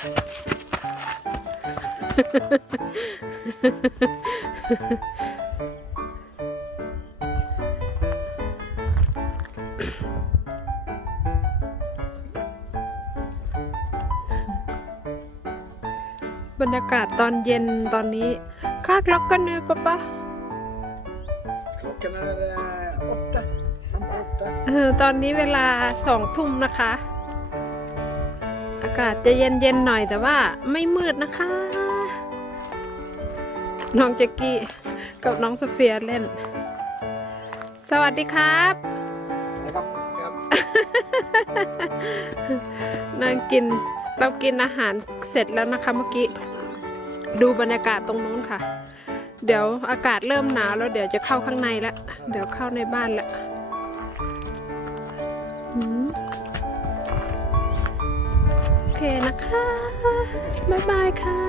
บรรยากาศตอนเย็นตอนนี้ค่าคล็อกกันเนี่ยปะปะ Klockan är eh, åtta. Fem på åtta. เออตอนนี้เวลาสองทุ่มนะคะ อากาศจะเย็นๆหน่อยแต่ว่าไม่มืดนะคะ น้องแจ็กกี้กับน้องโซเฟียเล่น สวัสดีครับครับครับนั่งกินเรากินอาหารเสร็จแล้วนะคะเมื่อกี้ ดูบรรยากาศตรงนู้นค่ะ เดี๋ยวอากาศเริ่มหนาวแล้วเดี๋ยวจะเข้าข้างในแล้วเดี๋ยวเข้าในบ้านแล้วอืมโอ เคนะคะ บ๊ายบายค่ะ